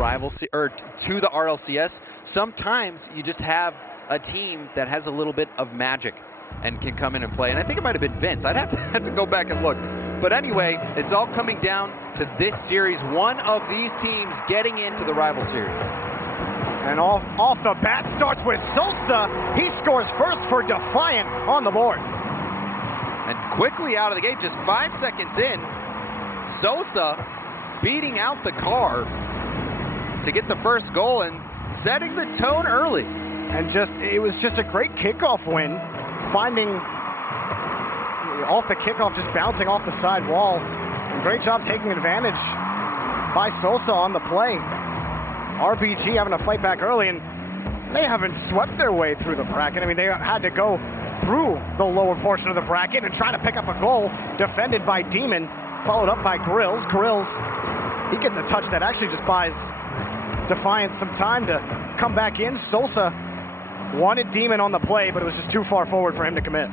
to the RLCS. Sometimes you just have a team that has a little bit of magic and can come in and play. And I think it might have been Vince. I'd have to go back and look. But anyway, it's all coming down to this series. One of these teams getting into the rival series. And off the bat starts with Sosa. He scores first for Defiant on the board. And quickly out of the gate, just 5 seconds in, Sosa beating out the car to get the first goal and setting the tone early. And it was just a great kickoff win, finding off the kickoff, just bouncing off the side wall. And great job taking advantage by Sosa on the play. RBG having to fight back early, and they haven't swept their way through the bracket. I mean, they had to go through the lower portion of the bracket and try to pick up a goal, defended by Demon, followed up by Grills. Grills, he gets a touch that actually just buys Defiant some time to come back in. Sosa wanted Demon on the play, but it was just too far forward for him to commit.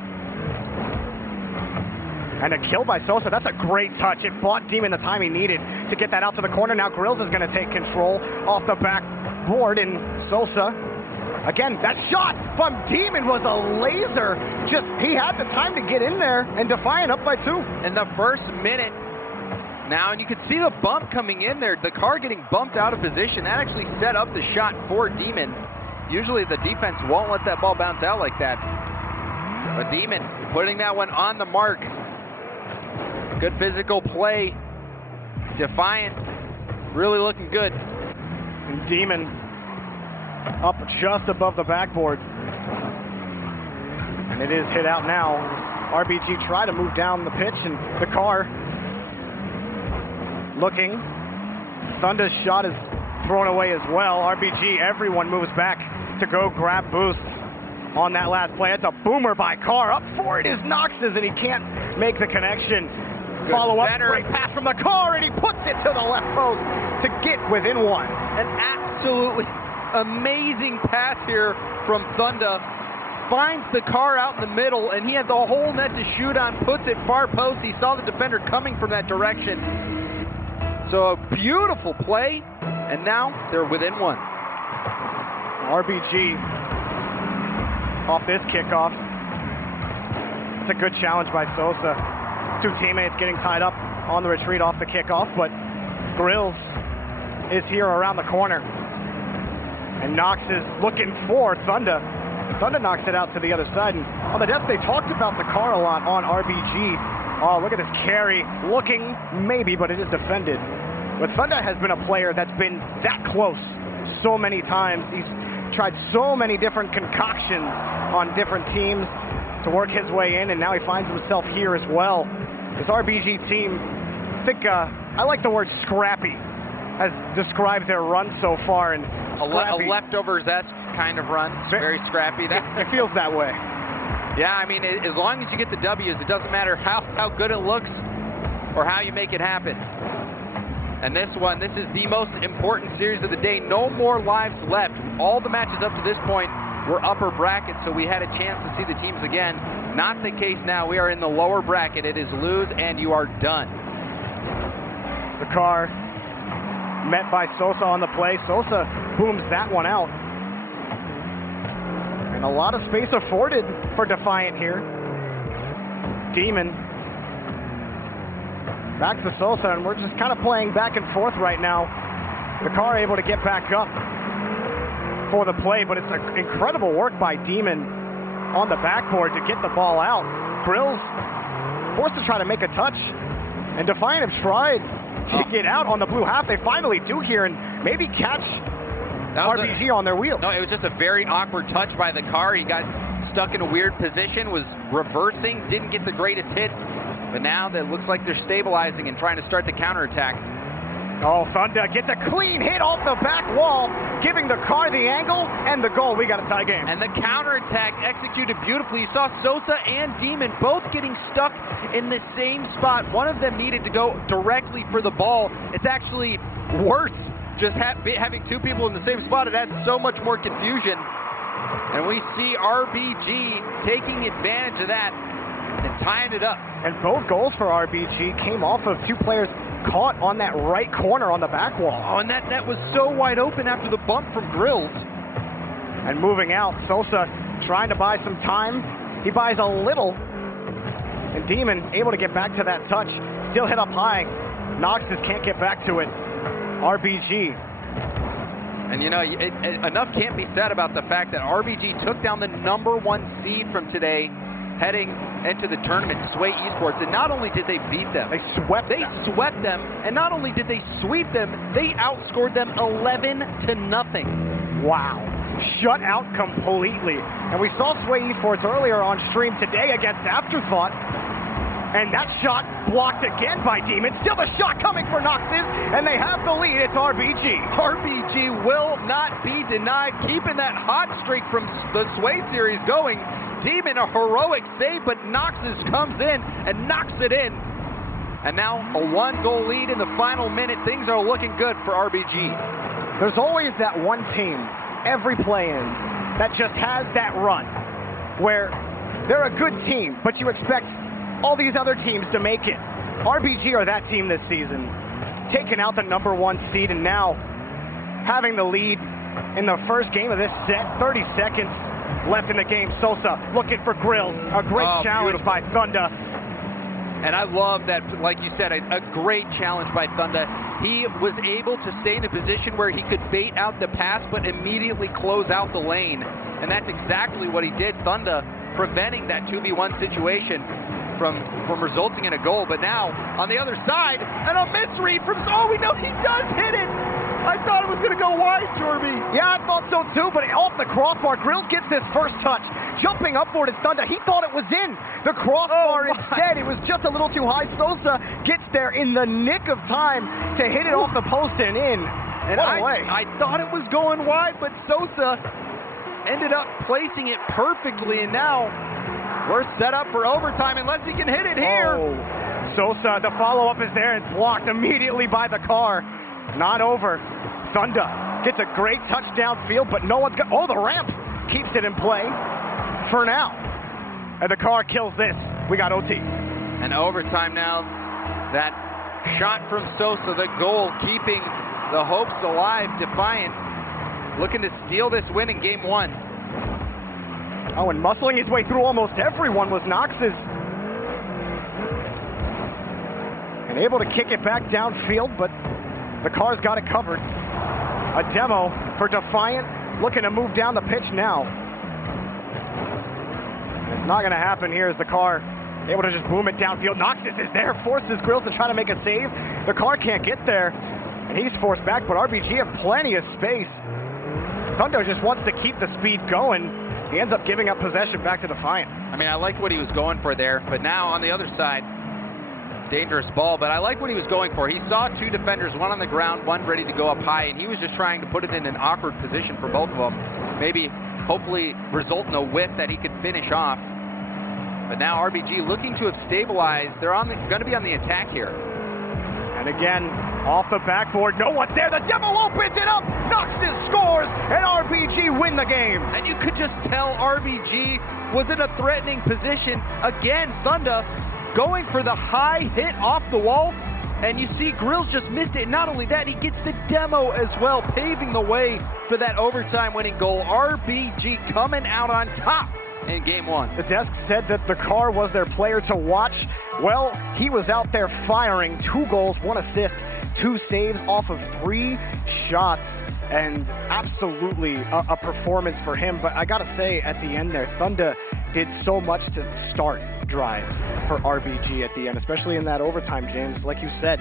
And a kill by Sosa. That's a great touch. It bought Demon the time he needed to get that out to the corner. Now Grills is going to take control off the backboard, and Sosa, again, that shot from Demon was a laser. He had the time to get in there, and Defiant up by 2. In the first minute now, and you could see the bump coming in there, the car getting bumped out of position. That actually set up the shot for Demon. Usually the defense won't let that ball bounce out like that. But Demon putting that one on the mark. Good physical play. Defiant really looking good. And Demon up just above the backboard. And it is hit out now as RBG try to move down the pitch, and the car looking. Thunder's shot is thrown away as well. RBG, everyone moves back to go grab boosts on that last play. It's a boomer by Carr. Up for it is Nox's, and he can't make the connection. Good Follow up, center. great pass from the Carr, and he puts it to the left post to get within 1. An absolutely amazing pass here from Thunder. Finds the car out in the middle, and he had the whole net to shoot on, puts it far post. He saw the defender coming from that direction. So a beautiful play, and now they're within 1. RBG off this kickoff. It's a good challenge by Sosa. His 2 teammates getting tied up on the retreat off the kickoff, but Grills is here around the corner. And Nox is looking for Thunder. Thunder knocks it out to the other side. And on the desk, they talked about the car a lot on RBG. Oh, look at this carry. Looking maybe, but it is defended. But Thunder has been a player that's been that close so many times. He's tried so many different concoctions on different teams to work his way in, and now he finds himself here as well. This RBG team, I think I like the word scrappy, has described their run so far. And a leftovers-esque kind of run, very scrappy. It feels that way. Yeah, I mean, as long as you get the W's, it doesn't matter how good it looks or how you make it happen. And this is the most important series of the day. No more lives left. All the matches up to this point were upper bracket, so we had a chance to see the teams again. Not the case now. We are in the lower bracket. It is lose and you are done. The car met by Sosa on the play. Sosa booms that one out. And a lot of space afforded for Defiant here. Demon back to Sosa, and we're just kind of playing back and forth right now. The car able to get back up for the play, but it's an incredible work by Demon on the backboard to get the ball out. Grills forced to try to make a touch, and Defiant have tried to get out on the blue half. They finally do here and maybe catch RBG on their wheels. No, it was just a very awkward touch by the car. He got stuck in a weird position, was reversing, didn't get the greatest hit, but now that looks like they're stabilizing and trying to start the counterattack. Oh, Thunder gets a clean hit off the back wall, giving the car the angle and the goal. We got a tie game. And the counterattack executed beautifully. You saw Sosa and Demon both getting stuck in the same spot. One of them needed to go directly for the ball. It's actually worse just having 2 people in the same spot. It adds so much more confusion. And we see RBG taking advantage of that and tying it up. And both goals for RBG came off of two players caught on that right corner on the back wall. Oh, and that net was so wide open after the bump from Grills. And moving out, Sosa trying to buy some time. He buys a little. And Demon able to get back to that touch. Still hit up high. Knox just can't get back to it. RBG. And you know, enough can't be said about the fact that RBG took down the #1 seed from today, heading into the tournament, Sway Esports. And not only did they beat them, They swept them. And not only did they sweep them, they outscored them 11-0. Wow. Shut out completely. And we saw Sway Esports earlier on stream today against Afterthought. And that shot blocked again by Demon. Still the shot coming for Noxus, and they have the lead. It's RBG. RBG will not be denied, keeping that hot streak from the Sway series going. Demon, a heroic save, but Noxus comes in and knocks it in. And now a 1-goal lead in the final minute. Things are looking good for RBG. There's always that one team, every play-ins, that just has that run where they're a good team, but you expect all these other teams to make it. RBG are that team this season, taking out the #1 seed and now having the lead in the first game of this set. 30 seconds left in the game. Sosa looking for Grills. A great challenge beautiful by Thunder. And I love that, like you said, a great challenge by Thunder. He was able to stay in a position where he could bait out the pass, but immediately close out the lane. And that's exactly what he did. Thunder preventing that 2v1 situation from resulting in a goal. But now, on the other side, and a misread from, oh, we know he does hit it. I thought it was going to go wide, Jorby. Yeah, I thought so too, but off the crossbar, Grills gets this first touch. Jumping up for it, it's Thunder. He thought it was in the crossbar instead. It was just a little too high. Sosa gets there in the nick of time to hit it off the post and in. And what a way. I thought it was going wide, but Sosa ended up placing it perfectly, and now we're set up for overtime unless he can hit it here. Oh. Sosa, the follow-up is there and blocked immediately by the car. Not over. Thunder gets a great touch downfield, but no one's got... Oh, the ramp keeps it in play for now. And the car kills this. We got OT. And overtime now. That shot from Sosa, the goal, keeping the hopes alive. Defiant looking to steal this win in game 1. Oh, and muscling his way through almost everyone was Noxus. And able to kick it back downfield, but the car's got it covered. A demo for Defiant, looking to move down the pitch now. It's not going to happen here as the car able to just boom it downfield. Noxus is there, forces Grills to try to make a save. The car can't get there, and he's forced back, but RBG have plenty of space. Thunder just wants to keep the speed going. He ends up giving up possession back to Defiant. I mean, I liked what he was going for there, but now on the other side, dangerous ball, but I like what he was going for. He saw two defenders, one on the ground, one ready to go up high, and he was just trying to put it in an awkward position for both of them. Maybe, hopefully, result in a whiff that he could finish off. But now RBG looking to have stabilized. They're going to be on the attack here. And again, off the backboard, no one's there. The demo opens it up. Noxus scores, and RBG win the game. And you could just tell RBG was in a threatening position. Again, Thunder going for the high hit off the wall, and you see Grills just missed it. Not only that, he gets the demo as well, paving the way for that overtime winning goal. RBG coming out on top in game 1. The desk said that the car was their player to watch. Well, he was out there firing 2 goals, 1 assist, 2 saves off of 3 shots, and absolutely a performance for him. But I gotta say, at the end there, Thunder did so much to start drives for RBG at the end, especially in that overtime, James. Like you said,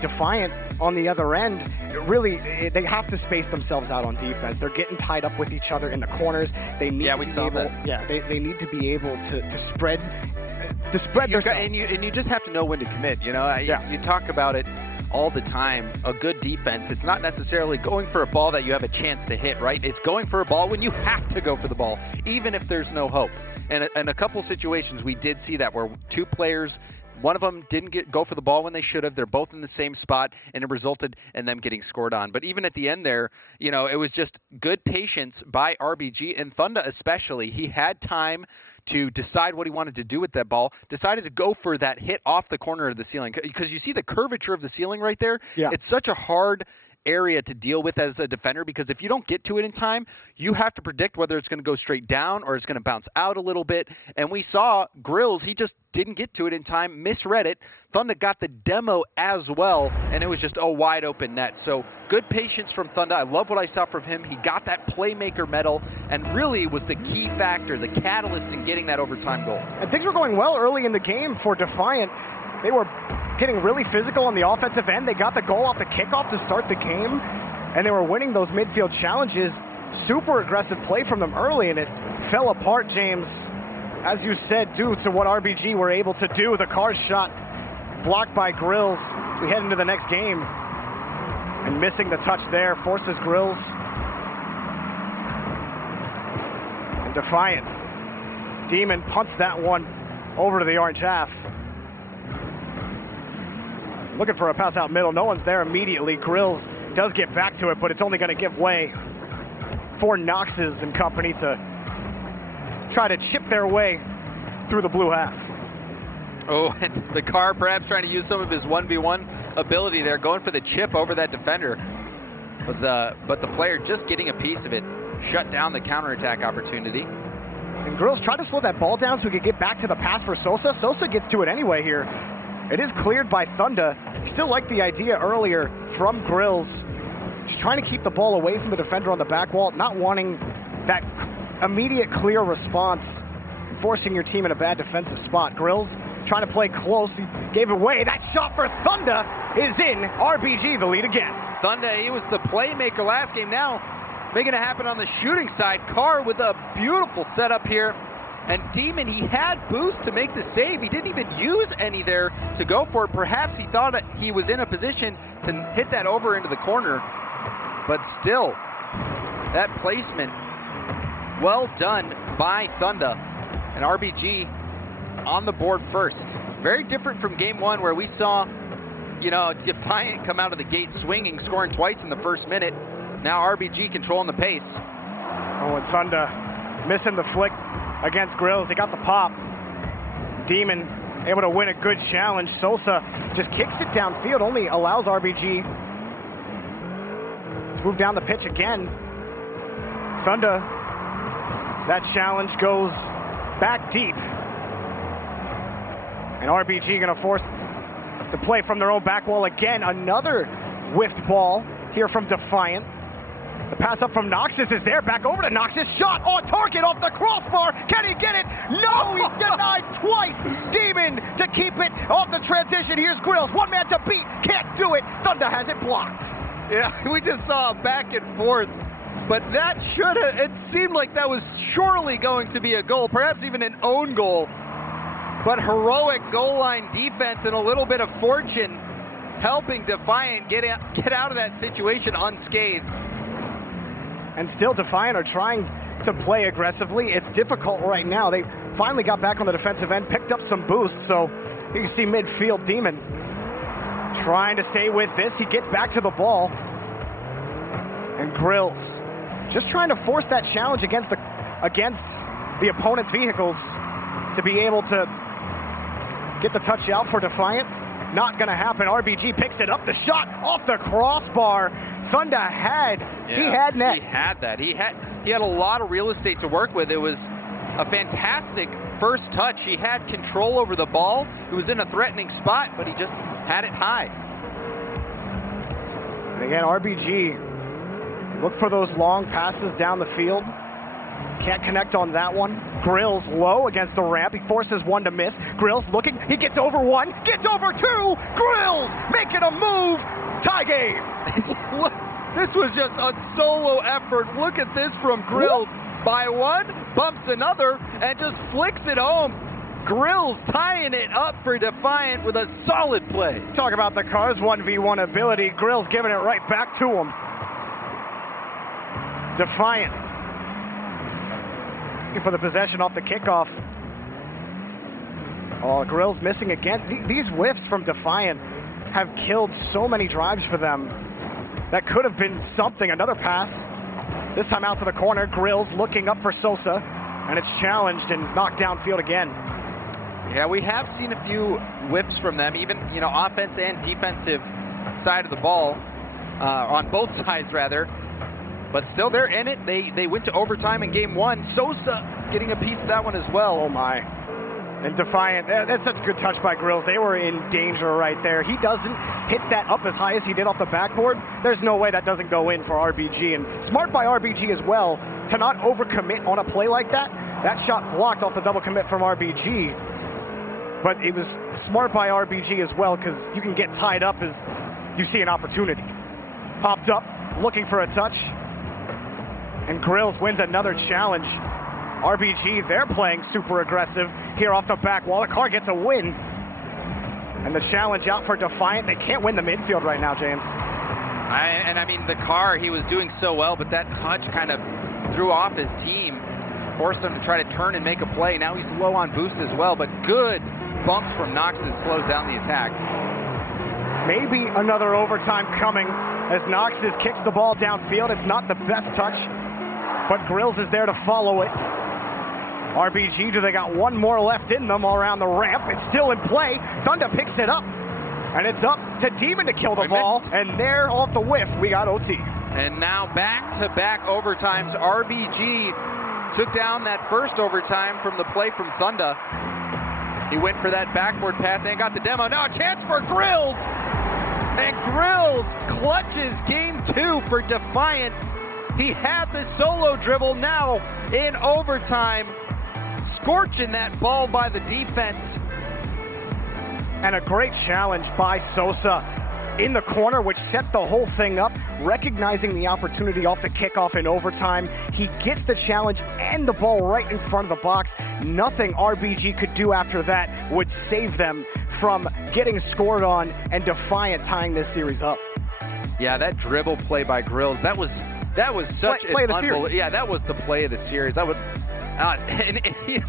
Defiant on the other end, really, they have to space themselves out on defense. They're getting tied up with each other in the corners. They need we saw that. Yeah, they need to be able to spread themselves. And you just have to know when to commit. You know, you talk about it all the time. A good defense, it's not necessarily going for a ball that you have a chance to hit, right? It's going for a ball when you have to go for the ball, even if there's no hope. And in a couple situations, we did see that where 2 players One of them didn't go for the ball when they should have. They're both in the same spot, and it resulted in them getting scored on. But even at the end there, it was just good patience by RBG, and Thunda especially. He had time to decide what he wanted to do with that ball, decided to go for that hit off the corner of the ceiling. Because you see the curvature of the ceiling right there? Yeah. It's such a hard area to deal with as a defender, because if you don't get to it in time, you have to predict whether it's going to go straight down or it's going to bounce out a little bit. And we saw Grills, he just didn't get to it in time, misread it. Thunda got the demo as well, and it was just a wide open net. So good patience from Thunda. I love what I saw from him. He got that playmaker medal and really was the key factor, the catalyst in getting that overtime goal. And things were going well early in the game for Defiant. They were getting really physical on the offensive end. They got the goal off the kickoff to start the game, and they were winning those midfield challenges. Super aggressive play from them early, and it fell apart, James, as you said, due to what RBG were able to do. The Cars shot blocked by Grills. We head into the next game, and missing the touch there forces Grills. And Defiant. Demon punts that one over to the orange half. Looking for a pass out middle. No one's there immediately. Grills does get back to it, but it's only going to give way for Noxes and company to try to chip their way through the blue half. Oh, and the Car perhaps trying to use some of his 1v1 ability there, going for the chip over that defender. But the player just getting a piece of it, shut down the counterattack opportunity. And Grills tried to slow that ball down so he could get back to the pass for Sosa. Sosa gets to it anyway here. It is cleared by Thunda. Still like the idea earlier from Grills. Just trying to keep the ball away from the defender on the back wall, not wanting that immediate clear response, forcing your team in a bad defensive spot. Grills trying to play close. He gave it away. That shot for Thunda is in. RBG the lead again. Thunda, he was the playmaker last game. Now making it happen on the shooting side. Carr with a beautiful setup here. And Demon, he had boost to make the save. He didn't even use any there to go for it. Perhaps he thought that he was in a position to hit that over into the corner. But still, that placement, well done by Thunda. And RBG on the board first. Very different from game one, where we saw, Defiant come out of the gate swinging, scoring twice in the first minute. Now RBG controlling the pace. Oh, and Thunda missing the flick against Grills. He got the pop. Demon able to win a good challenge. Sosa just kicks it downfield, only allows RBG to move down the pitch again. Thunda, that challenge goes back deep. And RBG gonna force the play from their own back wall again. Another whiffed ball here from Defiant. The pass up from Noxes is there. Back over to Noxes. Shot on target off the crossbar. Can he get it? No, he's denied twice. Demon to keep it off the transition. Here's Grills. One man to beat. Can't do it. Thunda has it blocked. Yeah, we just saw a back and forth. But that it seemed like that was surely going to be a goal, perhaps even an own goal. But heroic goal line defense and a little bit of fortune helping Defiant get out of that situation unscathed. And still Defiant are trying to play aggressively. It's difficult right now. They finally got back on the defensive end, picked up some boost. So you can see midfield Demon trying to stay with this. He gets back to the ball. And Grills just trying to force that challenge against the opponent's vehicles to be able to get the touch out for Defiant. Not gonna happen. RBG picks it up. The shot off the crossbar. Thunda had. Yes, he had net. He had that. He had a lot of real estate to work with. It was a fantastic first touch. He had control over the ball. It was in a threatening spot, but he just had it high. And again, RBG look for those long passes down the field. Can't connect on that one. Grills low against the ramp. He forces one to miss. Grills looking. He gets over one. Gets over two. Grills making a move. Tie game. This was just a solo effort. Look at this from Grills. By one, bumps another, and just flicks it home. Grills tying it up for Defiant with a solid play. Talk about the Cars 1v1 ability. Grills giving it right back to him. Defiant for the possession off the kickoff. Oh, Grills missing again. These whiffs from Defiant have killed so many drives for them. That could have been something, another pass. This time out to the corner, Grills looking up for Sosa, and it's challenged and knocked downfield again. Yeah, we have seen a few whiffs from them, even, offense and defensive side of the ball, on both sides rather. But still, they're in it. They went to overtime in game one. Sosa getting a piece of that one as well. Oh my. And Defiant, that's such a good touch by Grills. They were in danger right there. He doesn't hit that up as high as he did off the backboard. There's no way that doesn't go in for RBG. And smart by RBG as well to not overcommit on a play like that. That shot blocked off the double commit from RBG. But it was smart by RBG as well, because you can get tied up as you see an opportunity. Popped up, looking for a touch. And Grills wins another challenge. RBG, they're playing super aggressive here off the back wall. The car gets a win. And the challenge out for Defiant. They can't win the midfield right now, James. I mean, the car, he was doing so well, but that touch kind of threw off his team, forced him to try to turn and make a play. Now he's low on boost as well, but good bumps from Noxus slows down the attack. Maybe another overtime coming as Noxus kicks the ball downfield. It's not the best touch, but Grills is there to follow it. RBG, do they got one more left in them all around the ramp? It's still in play. Thunder picks it up, and it's up to Demon to kill the ball. Missed. And there, off the whiff, we got OT. And now back-to-back overtimes. RBG took down that first overtime from the play from Thunder. He went for that backward pass and got the demo. Now a chance for Grills. And Grills clutches game two for Defiant. He had the solo dribble now in overtime, scorching that ball by the defense. And a great challenge by Sosa in the corner, which set the whole thing up, recognizing the opportunity off the kickoff in overtime. He gets the challenge and the ball right in front of the box. Nothing RBG could do after that would save them from getting scored on and Defiant tying this series up. Yeah, that dribble play by Grills, that was such play an of the series. Yeah, that was the play of the series. I would,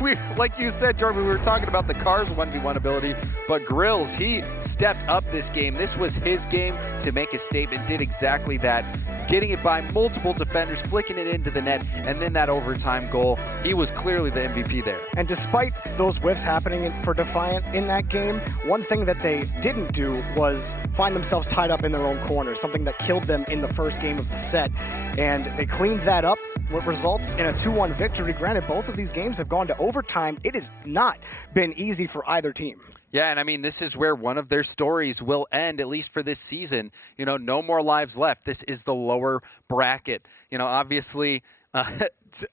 we, like you said, Jordan, we were talking about the car's 1v1 ability, but Grills, he stepped up this game. This was his game to make a statement, did exactly that, getting it by multiple defenders, flicking it into the net, and then that overtime goal. He was clearly the MVP there. And despite those whiffs happening for Defiant in that game, one thing that they didn't do was find themselves tied up in their own corner, something that killed them in the first game of the set. And they cleaned that up, what results in a 2-1 victory. Granted, both of these games have gone to overtime. It has not been easy for either team. Yeah, and I mean, this is where one of their stories will end, at least for this season. No more lives left. This is the lower bracket. Obviously,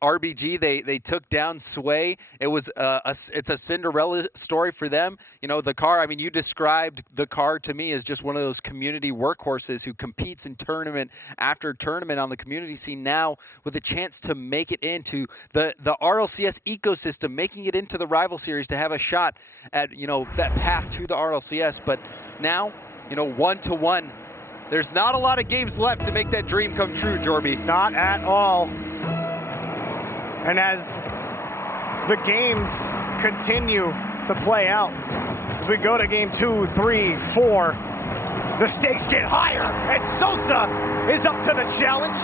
RBG, they took down Sway. It was it's a Cinderella story for them. The car, I mean, you described the car to me as just one of those community workhorses who competes in tournament after tournament on the community scene now with a chance to make it into the RLCS ecosystem, making it into the rival series to have a shot at, that path to the RLCS. But now, 1-1. There's not a lot of games left to make that dream come true, Jorby. Not at all. And as the games continue to play out, as we go to game 2, 3, 4, the stakes get higher, and Sosa is up to the challenge.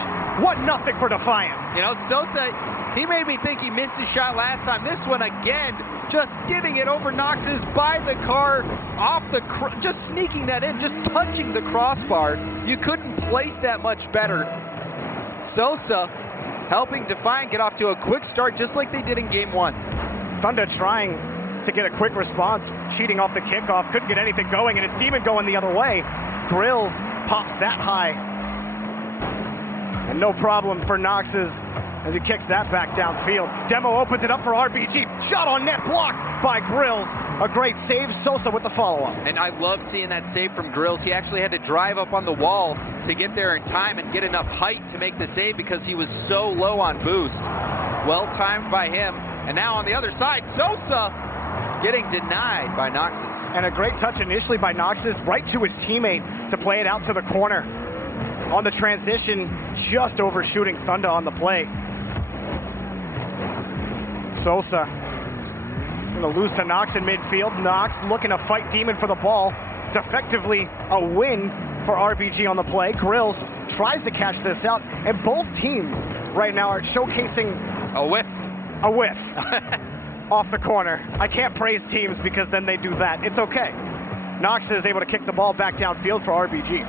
1-0 for Defiant. Sosa, he made me think he missed his shot last time. This one again, just getting it over Noxus by the car, off the, just sneaking that in, just touching the crossbar. You couldn't place that much better. Sosa helping Defiant get off to a quick start, just like they did in game 1. Thunder trying to get a quick response, cheating off the kickoff, couldn't get anything going, and it's Demon going the other way. Grills pops that high. And no problem for Noxus as he kicks that back downfield. Demo opens it up for RBG. Shot on net, blocked by Grills. A great save. Sosa with the follow-up. And I love seeing that save from Grills. He actually had to drive up on the wall to get there in time and get enough height to make the save because he was so low on boost. Well timed by him. And now on the other side, Sosa getting denied by Noxus. And a great touch initially by Noxus, right to his teammate to play it out to the corner. On the transition, just overshooting Thunder on the play. Sosa, Gonna lose to Nox in midfield. Nox looking to fight Demon for the ball. It's effectively a win for RBG on the play. Grills tries to catch this out, and both teams right now are showcasing A whiff. a whiff off the corner. I can't praise teams because then they do that. It's okay. Nox is able to kick the ball back downfield for RBG.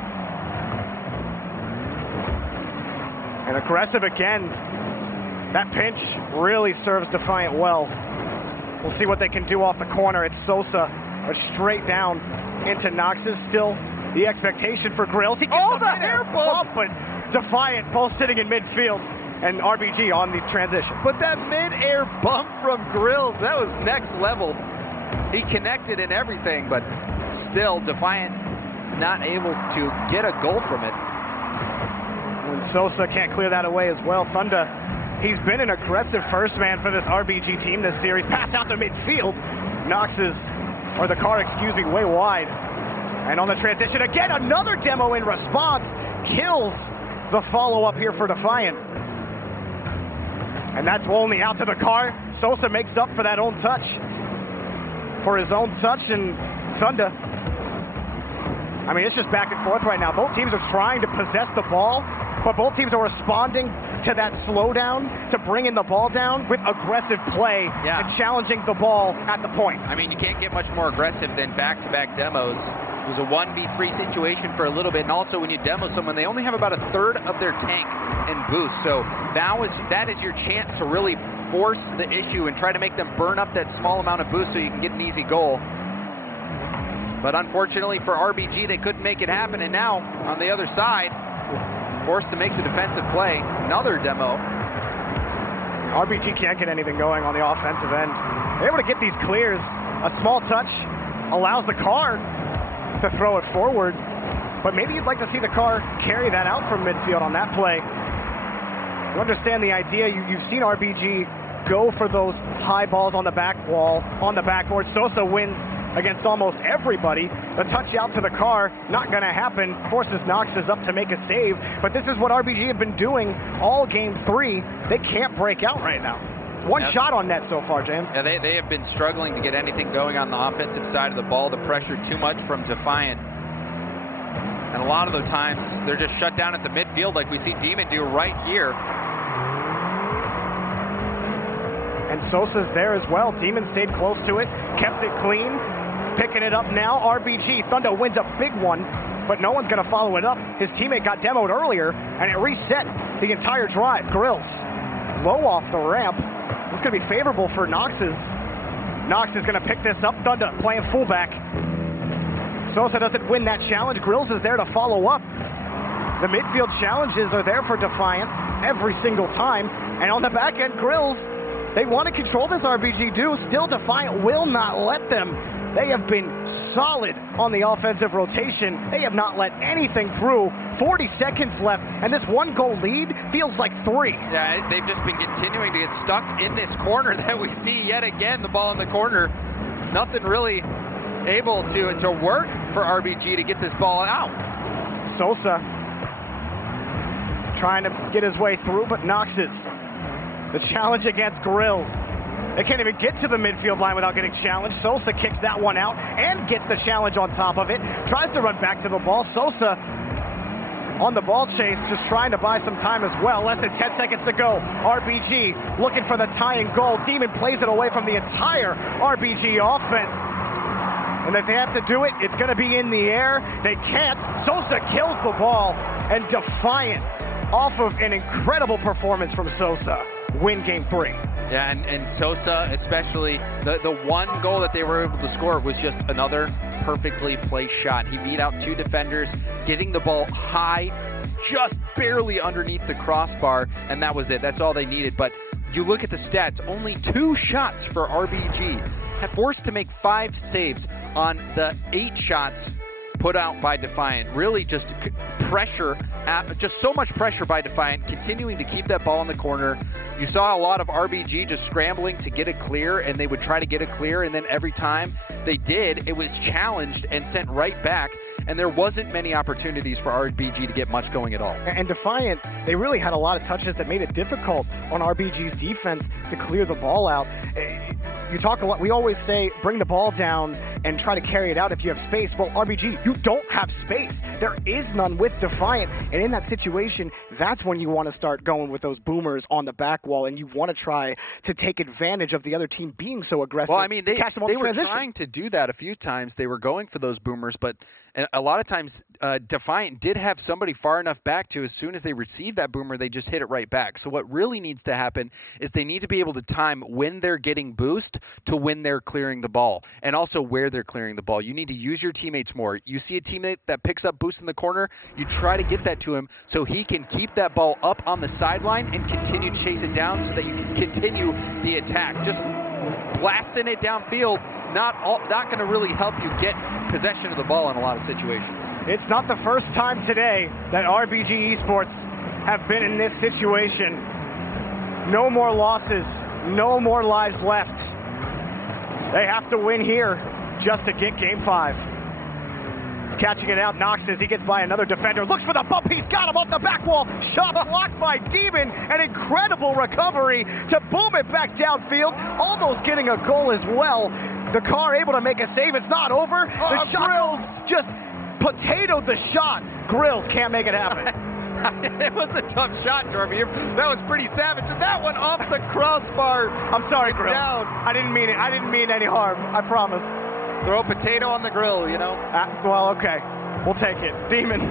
And aggressive again. That pinch really serves Defiant well. We'll see what they can do off the corner. It's Sosa, or straight down into Nox's. Still the expectation for Grills. He gets the hair bump! But Defiant both sitting in midfield, and RBG on the transition. But that mid-air bump from Grills, that was next level. He connected and everything, but still Defiant not able to get a goal from it. When Sosa can't clear that away as well. Thunder, he's been an aggressive first man for this RBG team this series. Pass out to midfield. The car, way wide. And on the transition again, another demo in response. Kills the follow-up here for Defiant. And that's only out to the car. Sosa makes up for that own touch. For his own touch, and Thunder. I mean, it's just back and forth right now. Both teams are trying to possess the ball, but both teams are responding to that slowdown, to bringing the ball down with aggressive play and challenging the ball at the point. I mean, you can't get much more aggressive than back-to-back demos. It was a 1v3 situation for a little bit, and also when you demo someone, they only have about a third of their tank in boost. So that is your chance to really force the issue and try to make them burn up that small amount of boost so you can get an easy goal. But unfortunately for RBG, they couldn't make it happen, and now on the other side, forced to make the defensive play. Another demo. RBG can't get anything going on the offensive end. They're able to get these clears. A small touch allows the car to throw it forward, but maybe you'd like to see the car carry that out from midfield on that play. You understand the idea. You've seen RBG go for those high balls on the back wall, on the backboard. Sosa wins against almost everybody. The touch out to the car, not gonna happen. Forces Nox's up to make a save, but this is what RBG have been doing all game 3. They can't break out right now. One shot on net so far, James. Yeah, they have been struggling to get anything going on the offensive side of the ball. The pressure too much from Defiant. And a lot of the times, they're just shut down at the midfield like we see Demon do right here. And Sosa's there as well. Demon stayed close to it, kept it clean, picking it up now. RBG, Thunder wins a big one, but no one's gonna follow it up. His teammate got demoed earlier, and it reset the entire drive. Grills, low off the ramp. It's gonna be favorable for Nox's. Nox is gonna pick this up. Thunder playing fullback. Sosa doesn't win that challenge. Grills is there to follow up. The midfield challenges are there for Defiant every single time. And on the back end, Grills, they want to control this RBG do. Still, Defiant will not let them. They have been solid on the offensive rotation. They have not let anything through. 40 seconds left, and this 1-goal lead feels like 3. Yeah, they've just been continuing to get stuck in this corner that we see yet again, the ball in the corner. Nothing really able to work for RBG to get this ball out. Sosa trying to get his way through, but Nox's. The challenge against Grills. They can't even get to the midfield line without getting challenged. Sosa kicks that one out and gets the challenge on top of it. Tries to run back to the ball. Sosa on the ball chase, just trying to buy some time as well. Less than 10 seconds to go. RBG looking for the tying goal. Demon plays it away from the entire RBG offense. And if they have to do it, it's going to be in the air. They can't. Sosa kills the ball, and Defiant, off of an incredible performance from Sosa, win game 3. Yeah, and Sosa, especially, the one goal that they were able to score was just another perfectly placed shot. He beat out 2 defenders, getting the ball high, just barely underneath the crossbar, and that was it. That's all they needed. But you look at the stats, only 2 shots for RBG. Forced to make 5 saves on the 8 shots put out by Defiant. Really just pressure, just so much pressure by Defiant, continuing to keep that ball in the corner. You saw a lot of RBG just scrambling to get it clear, and they would try to get it clear, and then every time they did, it was challenged and sent right back, and there wasn't many opportunities for RBG to get much going at all. And Defiant, they really had a lot of touches that made it difficult on RBG's defense to clear the ball out. you talk a lot, we always say bring the ball down and try to carry it out if you have space. Well, RBG, you don't have space. There is none with Defiant. And in that situation, that's when you want to start going with those boomers on the back wall, and you want to try to take advantage of the other team being so aggressive. Well, I mean, they were transition. trying to do that a few times. They were going for those boomers, but a lot of times Defiant did have somebody far enough back to, as soon as they receive that boomer, they just hit it right back. So what really needs to happen is they need to be able to time when they're getting boost to when they're clearing the ball, and also where they're clearing the ball. You need to use your teammates more. You see a teammate that picks up boost in the corner, you try to get that to him so he can keep that ball up on the sideline and continue to chase it down so that you can continue the attack. Just blasting it downfield, not going to really help you get possession of the ball in a lot of situations. It's not the first time today that RBG Esports have been in this situation. No more losses, no more lives left. They have to win here just to get Game 5. Catching it out, Nox as he gets by another defender. Looks for the bump, he's got him off the back wall. Shot blocked by Demon. An incredible recovery to boom it back downfield. Almost getting a goal as well. The car able to make a save, it's not over. The shot Grills just potatoed the shot. Grills can't make it happen. It was a tough shot, Darby. That was pretty savage. And that one off the crossbar. I'm sorry, Grills. Down. I didn't mean it. I didn't mean any harm. I promise. Throw a potato on the grill, you know? Well, okay. We'll take it. Demon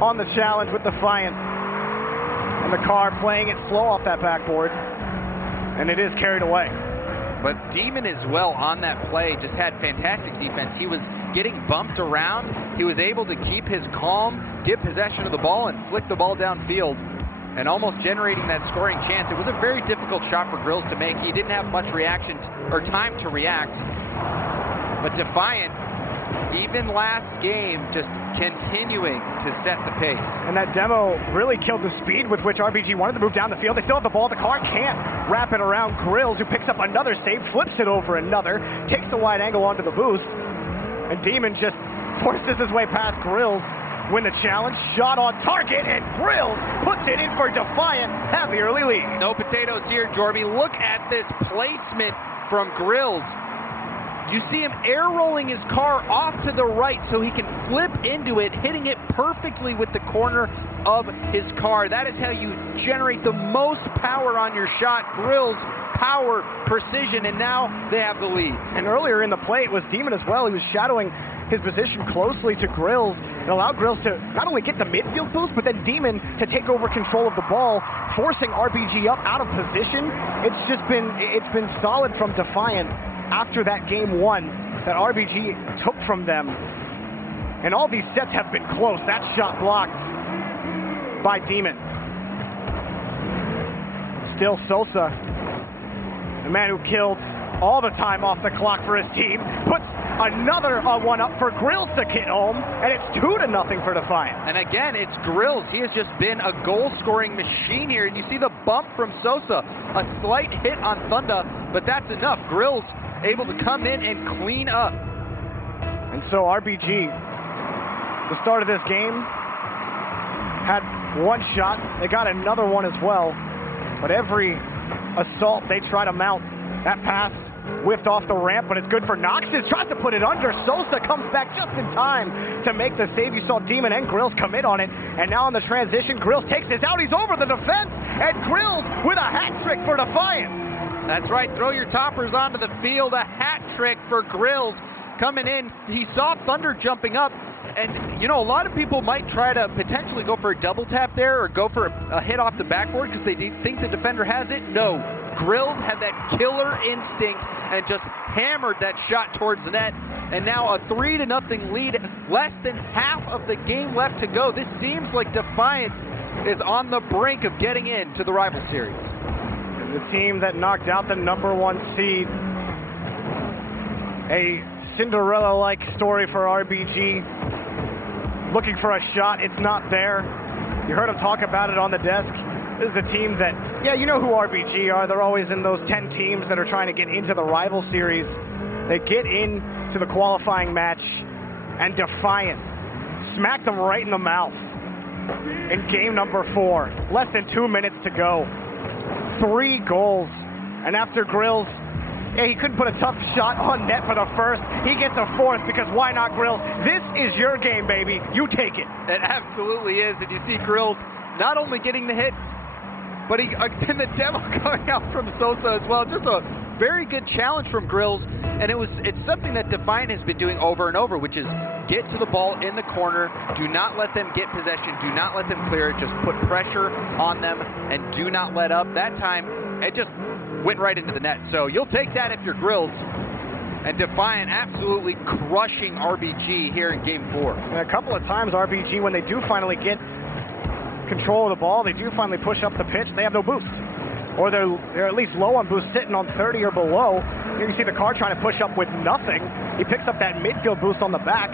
on the challenge with Defiant. And the car playing it slow off that backboard. And it is carried away. But Demon as well on that play just had fantastic defense. He was getting bumped around. He was able to keep his calm, get possession of the ball, and flick the ball downfield, and almost generating that scoring chance. It was a very difficult shot for Grills to make. He didn't have much reaction or time to react. But Defiant, even last game, just continuing to set the pace. And that demo really killed the speed with which RBG wanted to move down the field. They still have the ball. The car can't wrap it around Grills, who picks up another save, flips it over another, takes a wide angle onto the boost. And Demon just forces his way past Grills. Win the challenge, shot on target, and Grills puts it in for Defiant. Have the early lead. No potatoes here, Jorby. Look at this placement from Grills. You see him air rolling his car off to the right so he can flip into it, hitting it perfectly with the corner of his car. That is how you generate the most power on your shot. Grills, power, precision, and now they have the lead. And earlier in the play, it was Demon as well. He was shadowing his position closely to Grills and allowed Grills to not only get the midfield boost, but then Demon to take over control of the ball, forcing RBG up out of position. It's been solid from Defiant after that game 1 that RBG took from them. And all these sets have been close. That shot blocked by Demon. Still Sosa, the man who killed all the time off the clock for his team, puts another one up for Grills to get home, and it's 2-0 for Defiant. And again, it's Grills. He has just been a goal-scoring machine here, and you see the bump from Sosa, a slight hit on Thunder, but that's enough. Grills able to come in and clean up. And so RBG, the start of this game, had one shot. They got another one as well, but every assault they try to mount, that pass whiffed off the ramp, but it's good for Noxus. Tries to put it under. Sosa comes back just in time to make the save. You saw Demon and Grills commit on it. And now on the transition, Grills takes this out. He's over the defense. And Grills with a hat trick for Defiant. That's right. Throw your toppers onto the field. A hat trick for Grills coming in. He saw Thunder jumping up. And, you know, a lot of people might try to potentially go for a double tap there or go for a hit off the backboard because they think the defender has it. No. Grills had that killer instinct and just hammered that shot towards the net. And now a 3-0 lead, less than half of the game left to go. This seems like Defiant is on the brink of getting into the rival series. And the team that knocked out the #1 seed. A Cinderella-like story for RBG. Looking for a shot, it's not there. You heard him talk about it on the desk. This is a team that, yeah, you know who RBG are. They're always in those 10 teams that are trying to get into the rival series. They get into the qualifying match, and Defiant smacked them right in the mouth in game number 4. Less than 2 minutes to go. 3 goals. And after Grills Yeah, he couldn't put a tough shot on net for the first. He gets a fourth because why not, Grills? This is your game, baby. You take it. It absolutely is. And you see Grills not only getting the hit, but then the demo coming out from Sosa as well. Just a very good challenge from Grills. And it's something that Defiant has been doing over and over, which is get to the ball in the corner. Do not let them get possession. Do not let them clear it. Just put pressure on them and do not let up. That time, it just went right into the net. So you'll take that if you're Grills. And Defiant absolutely crushing RBG here in Game 4. And a couple of times, RBG, when they do finally get control of the ball, they do finally push up the pitch, they have no boost. Or they're at least low on boost, sitting on 30 or below. You can see the car trying to push up with nothing. He picks up that midfield boost on the back.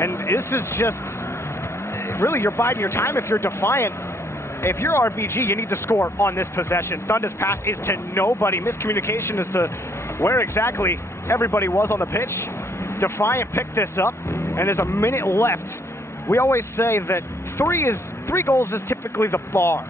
And this is just, really, you're biding your time if you're Defiant. If you're RBG, you need to score on this possession. Thunder's pass is to nobody. Miscommunication as to where exactly everybody was on the pitch. Defiant picked this up, and there's a minute left. We always say that three goals is typically the bar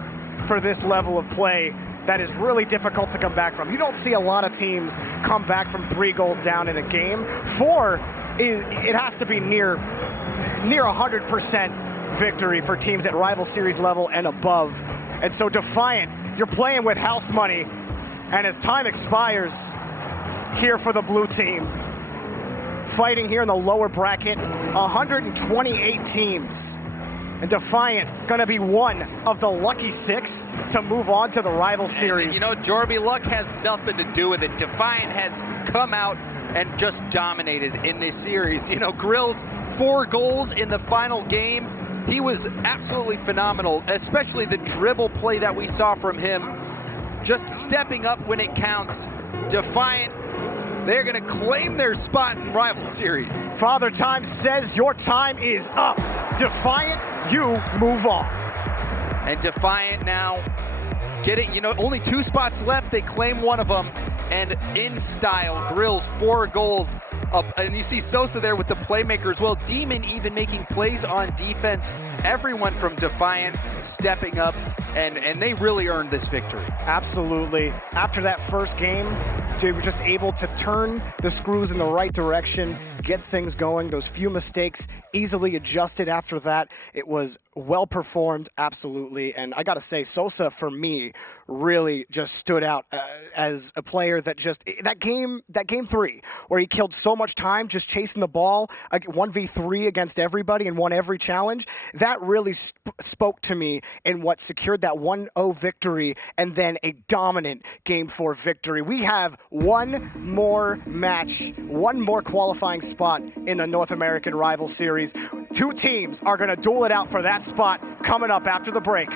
for this level of play that is really difficult to come back from. You don't see a lot of teams come back from 3 goals down in a game. 4, it has to be near 100% victory for teams at rival series level and above. And so Defiant, you're playing with house money, and as time expires here for the blue team, fighting here in the lower bracket, 128 teams. And Defiant gonna be one of the lucky 6 to move on to the rival series. And, you know, Jorby, luck has nothing to do with it. Defiant has come out and just dominated in this series. You know, Grills, 4 goals in the final game. He was absolutely phenomenal, especially the dribble play that we saw from him. Just stepping up when it counts. Defiant, they're going to claim their spot in rival series. Father Time says your time is up. Defiant, you move on. And Defiant now getting, you know, only 2 spots left. They claim one of them. And in style, Grills, 4 goals. And you see Sosa there with the playmaker as well. Demon even making plays on defense. Everyone from Defiant stepping up, and they really earned this victory. Absolutely. After that first game, they were just able to turn the screws in the right direction, get things going. Those few mistakes easily adjusted after that. It was well performed, absolutely. And I got to say, Sosa, for me, really just stood out as a player that just, that game 3, where he killed so much time just chasing the ball, 1v3 against everybody and won every challenge. That really spoke to me in what secured that 1-0 victory and then a dominant Game 4 victory. We have one more match, one more qualifying spot in the North American Rival Series. 2 teams are going to duel it out for that spot coming up after the break.